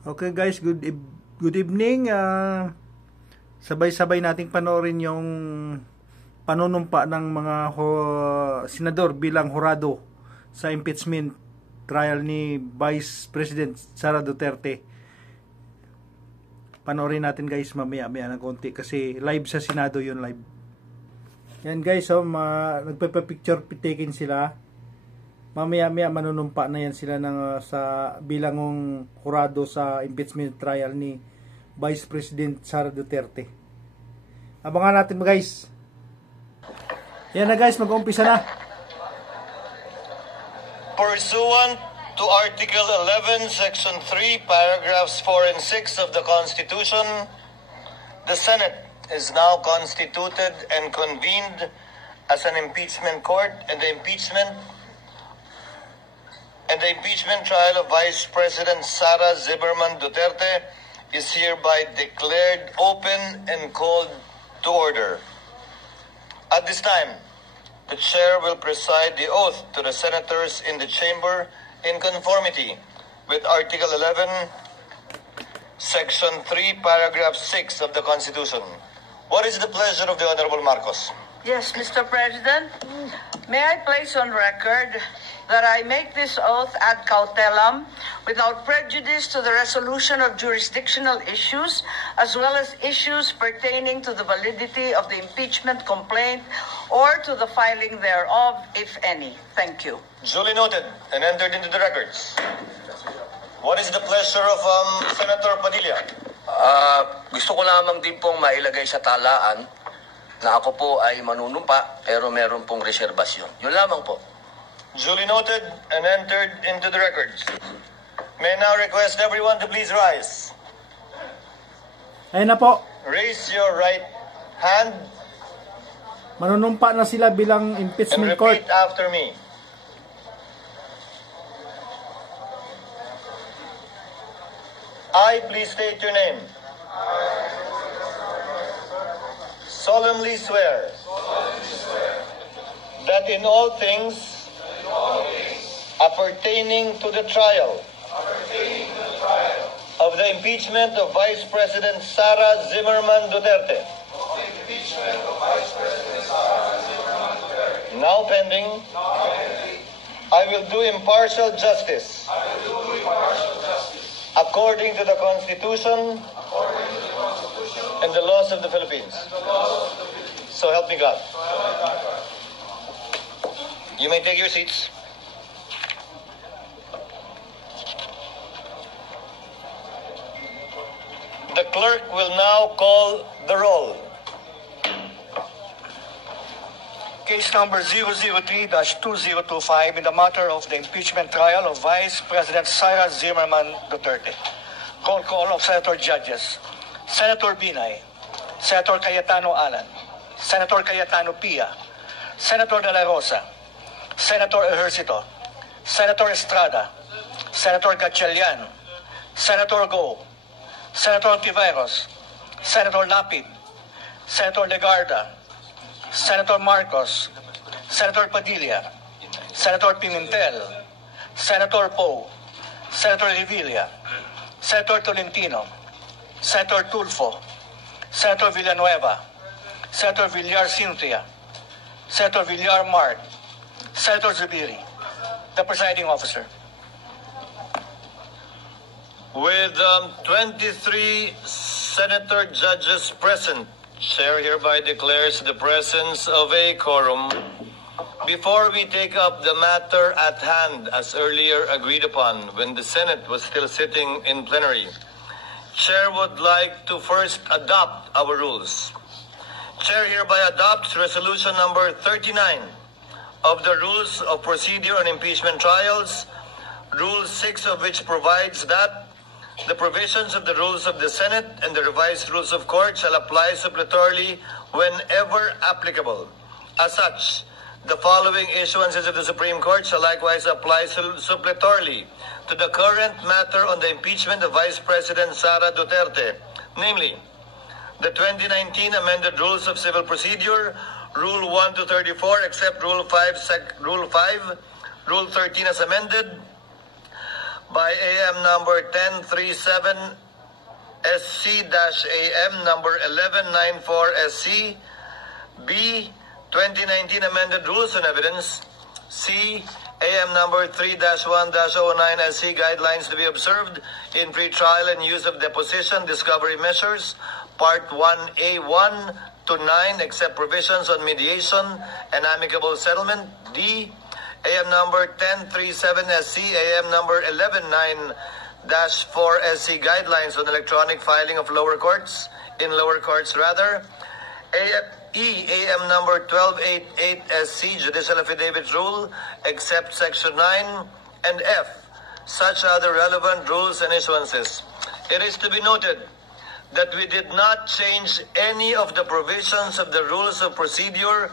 Okay guys, good evening. Sabay-sabay nating panoorin yung panunumpa ng mga senador bilang hurado sa impeachment trial ni Vice President Sara Duterte. Panoorin natin guys mamaya-maya ng konti kasi live sa Senado yun, live. Yan guys, nagpa-picture taken sila. Mamaya-maya manunumpa na yan sila sa bilang hurado sa impeachment trial ni Vice President Sara Duterte. Abangan natin guys. Yan na guys, mag-uumpisa na. Pursuant to Article 11, Section 3, Paragraphs 4 and 6 of the Constitution, the Senate is now constituted and convened as an impeachment court, and the impeachment trial of Vice President Sara Zimmerman Duterte is hereby declared open and called to order. At this time, the Chair will preside the oath to the senators in the chamber in conformity with Article 11, Section 3, Paragraph 6 of the Constitution. What is the pleasure of the Honorable Marcos? Yes, Mr. President. May I place on record that I make this oath ad cautelam without prejudice to the resolution of jurisdictional issues as well as issues pertaining to the validity of the impeachment complaint or to the filing thereof, if any. Thank you. Duly noted and entered into the records. What is the pleasure of Senator Padilla? Gusto ko lamang din pong mailagay sa talaan na ako po ay manunumpa pero meron pong reserbasyon. Yun lamang po. Duly noted and entered into the records. May now request everyone to please rise. Ayun na po. Raise your right hand. Manunumpa na sila bilang impeachment and court. repeat after me. I, please state your name. Solemnly swear that in all things appertaining to the trial of the impeachment of Vice President Sara Zimmerman Duterte, now pending, I will do impartial justice according to the Constitution and the laws of the Philippines. So help me God. You may take your seats. The clerk will now call the roll. Case number 003-2025 in the matter of the impeachment trial of Vice President Sara Zimmerman Duterte. Roll call of Senator Judges. Senator Binay, Senator Cayetano Alan, Senator Cayetano Pia, Senator De La Rosa, Senator Ejercito, Senator Estrada, Senator Gatchalian, Senator Go, Senator Tiveros, Senator Lapid, Senator Legarda, Senator Marcos, Senator Padilla, Senator Pimentel, Senator Poe, Senator Revilla, Senator Tolentino, Senator Tulfo, Senator Villanueva, Senator Villar Cynthia, Senator Villar Mart, Senator Zubiri, the presiding officer. With 23 senator judges present, Chair hereby declares the presence of a quorum. Before we take up the matter at hand, as earlier agreed upon when the Senate was still sitting in plenary, Chair would like to first adopt our rules. Chair hereby adopts resolution number 39 of the Rules of Procedure on Impeachment Trials, Rule 6 of which provides that the provisions of the rules of the Senate and the revised rules of court shall apply suppletorily whenever applicable. As such, the following issuances of the Supreme Court shall likewise apply suppletorily to the current matter on the impeachment of Vice President Sara Duterte, namely, the 2019 amended Rules of Civil Procedure, Rule 1 to 34, except Rule 5, Rule 13 as amended, by AM number 1037 SC-AM number 1194 SC, B, 2019 amended rules on evidence, C, AM number 3-1-09 SC guidelines to be observed in pre-trial and use of deposition discovery measures, Part 1A1 to 9, except provisions on mediation and amicable settlement. D, AM number 1037 SC, AM number 119-4 SC guidelines on electronic filing of lower courts, in lower courts rather. AM number 1288 SC, Judicial Affidavit Rule, except Section 9, and F, such other relevant rules and issuances. It is to be noted that we did not change any of the provisions of the rules of procedure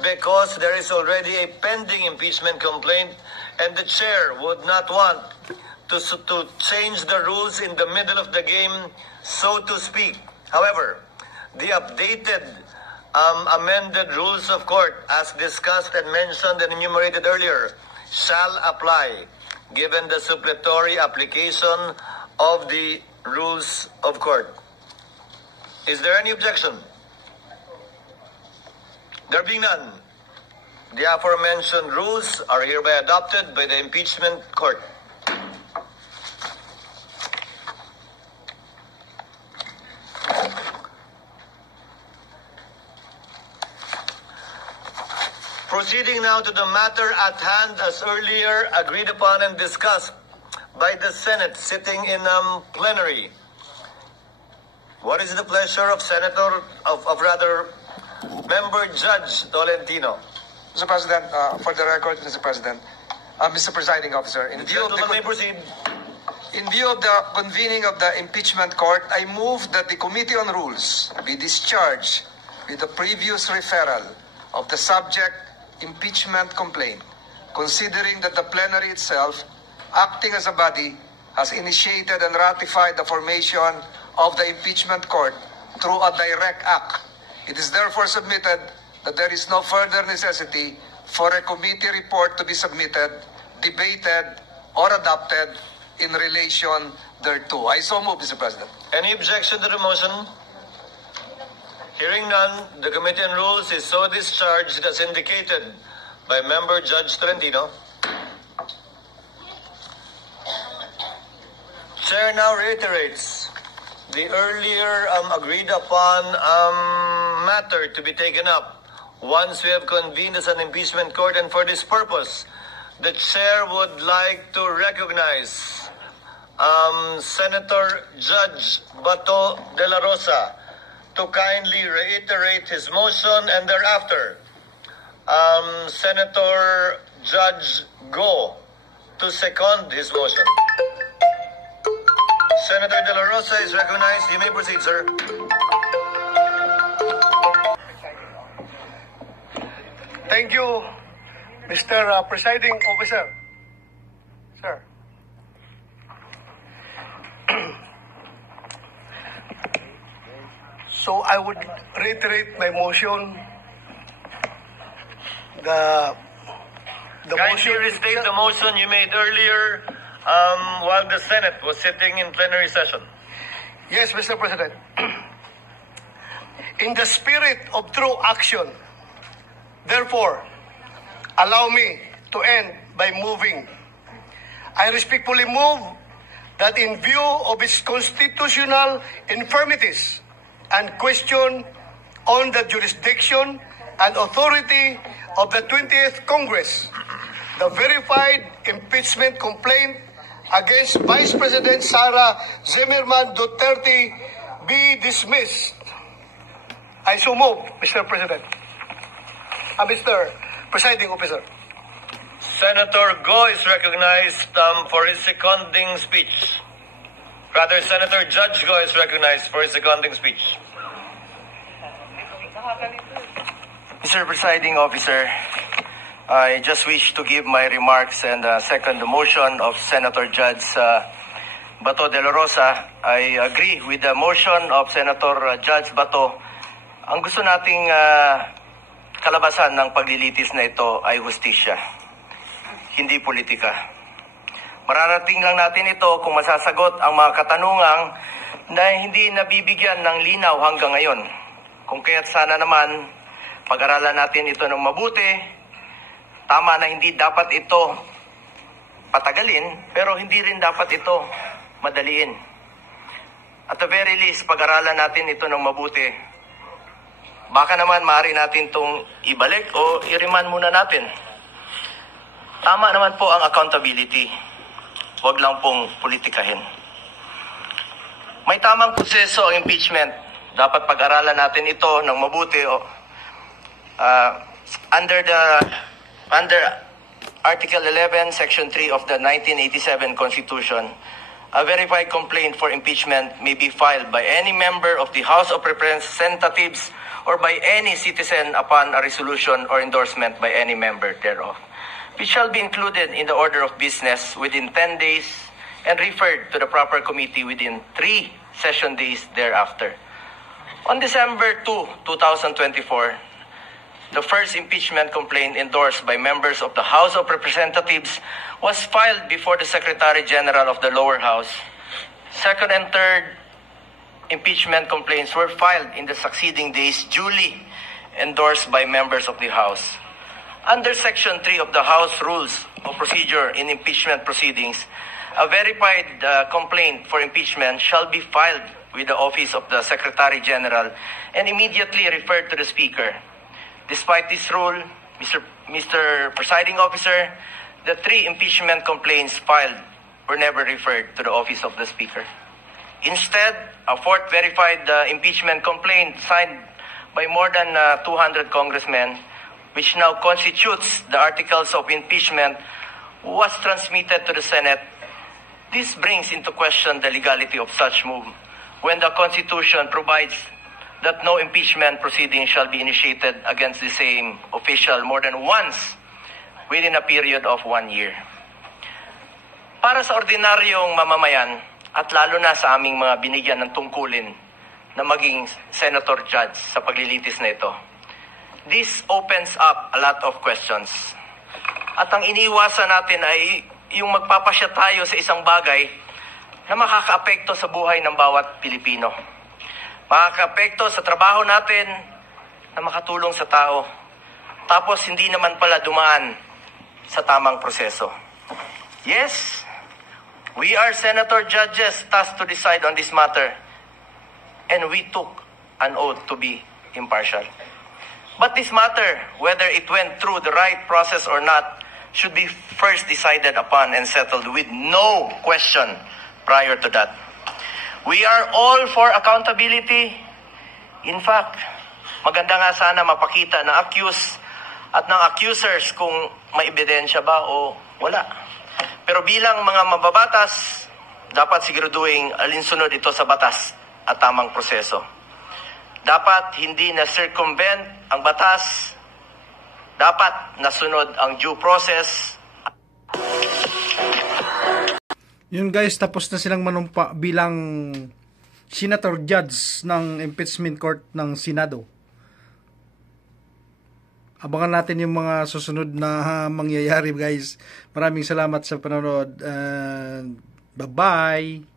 because there is already a pending impeachment complaint, and the chair would not want to change the rules in the middle of the game, so to speak. However, the updated amended rules of court, as discussed and mentioned and enumerated earlier, shall apply given the suppletory application of the rules of court. Is there any objection? There being none, the aforementioned rules are hereby adopted by the impeachment court. Proceeding now to the matter at hand, as earlier agreed upon and discussed by the Senate sitting in plenary. What is the pleasure of Member Judge Tolentino? Mr. President, for the record, Mr. President, Mr. Presiding Officer, in view of the convening of the impeachment court, I move that the Committee on Rules be discharged with the previous referral of the subject impeachment complaint, considering that the plenary itself, acting as a body, has initiated and ratified the formation of the impeachment court through a direct act. It is therefore submitted that there is no further necessity for a committee report to be submitted, debated, or adopted in relation thereto. I so move, Mr. President. Any objection to the motion? Hearing none, the Committee on Rules is so discharged as indicated by Member Judge Tolentino. Chair now reiterates the earlier agreed upon matter to be taken up once we have convened as an impeachment court, and for this purpose, the Chair would like to recognize Senator Judge Bato de la Rosa to kindly reiterate his motion, and thereafter, Senator Judge Go to second his motion. Senator de la Rosa is recognized. You may proceed, sir. Thank you, Mr. Presiding Officer. Sir. So I would reiterate my motion. The Kindly motion restate the motion you made earlier while the Senate was sitting in plenary session. Yes, Mr. President. In the spirit of true action, therefore, allow me to end by moving. I respectfully move that in view of its constitutional infirmities and question on the jurisdiction and authority of the 20th Congress, the verified impeachment complaint against Vice President Sara Zimmerman Duterte be dismissed. I so move, Mr. President. Mr. Presiding Officer. Senator Go is recognized for his seconding speech. Rather, Senator Judge Go is recognized for his seconding speech. Mr. Presiding Officer, I just wish to give my remarks and second the motion of Senator Judge Bato de la Rosa. I agree with the motion of Senator Judge Bato. Ang gusto nating kalabasan ng paglilitis na ito ay hustisya, hindi politika. Mararating lang natin ito kung masasagot ang mga katanungang na hindi nabibigyan ng linaw hanggang ngayon. Kung kaya't sana naman pag-aralan natin ito ng mabuti. Tama na hindi dapat ito patagalin, pero hindi rin dapat ito madaliin. At the very least, pag-aralan natin ito ng mabuti. Baka naman maaari natin itong ibalik o i-remand muna natin. Tama naman po ang accountability. Huwag lang pong politikahin. May tamang proseso ang impeachment. Dapat pag-aralan natin ito ng mabuti. Under Article 11, Section 3 of the 1987 Constitution, a verified complaint for impeachment may be filed by any member of the House of Representatives or by any citizen upon a resolution or endorsement by any member thereof, which shall be included in the order of business within 10 days and referred to the proper committee within 3 session days thereafter. On December 2, 2024, the first impeachment complaint endorsed by members of the House of Representatives was filed before the Secretary General of the lower house. Second and third impeachment complaints were filed in the succeeding days, duly endorsed by members of the House. Under Section 3 of the House Rules of Procedure in Impeachment Proceedings, a verified complaint for impeachment shall be filed with the Office of the Secretary General and immediately referred to the Speaker. Despite this rule, Mr. Presiding Officer, the 3 impeachment complaints filed were never referred to the Office of the Speaker. Instead, a 4th verified impeachment complaint signed by more than 200 congressmen, which now constitutes the articles of impeachment, was transmitted to the Senate. This brings into question the legality of such move when the Constitution provides that no impeachment proceeding shall be initiated against the same official more than once within a period of 1 year. Para sa ordinaryong mamamayan, at lalo na sa aming mga binigyan ng tungkulin na maging senator judge sa paglilitis na ito, this opens up a lot of questions. At ang iniiwasan natin ay yung magpapasya tayo sa isang bagay na makakaapekto sa buhay ng bawat Pilipino. Makaka-apekto sa trabaho natin na makatulong sa tao. Tapos hindi naman pala dumaan sa tamang proseso. Yes, we are senator judges tasked to decide on this matter. And we took an oath to be impartial. But this matter, whether it went through the right process or not, should be first decided upon and settled with no question prior to that. We are all for accountability. In fact, maganda nga sana mapakita ng accused at ng accusers kung may ebidensya ba o wala. Pero bilang mga mababatas, dapat siguraduhin alinsunod ito sa batas at tamang proseso. Dapat hindi na circumvent ang batas. Dapat nasunod ang due process. Yun guys, tapos na silang manumpa bilang senator judge ng impeachment court ng Senado. Abangan natin yung mga susunod na mangyayari guys. Maraming salamat sa panonood. Bye-bye!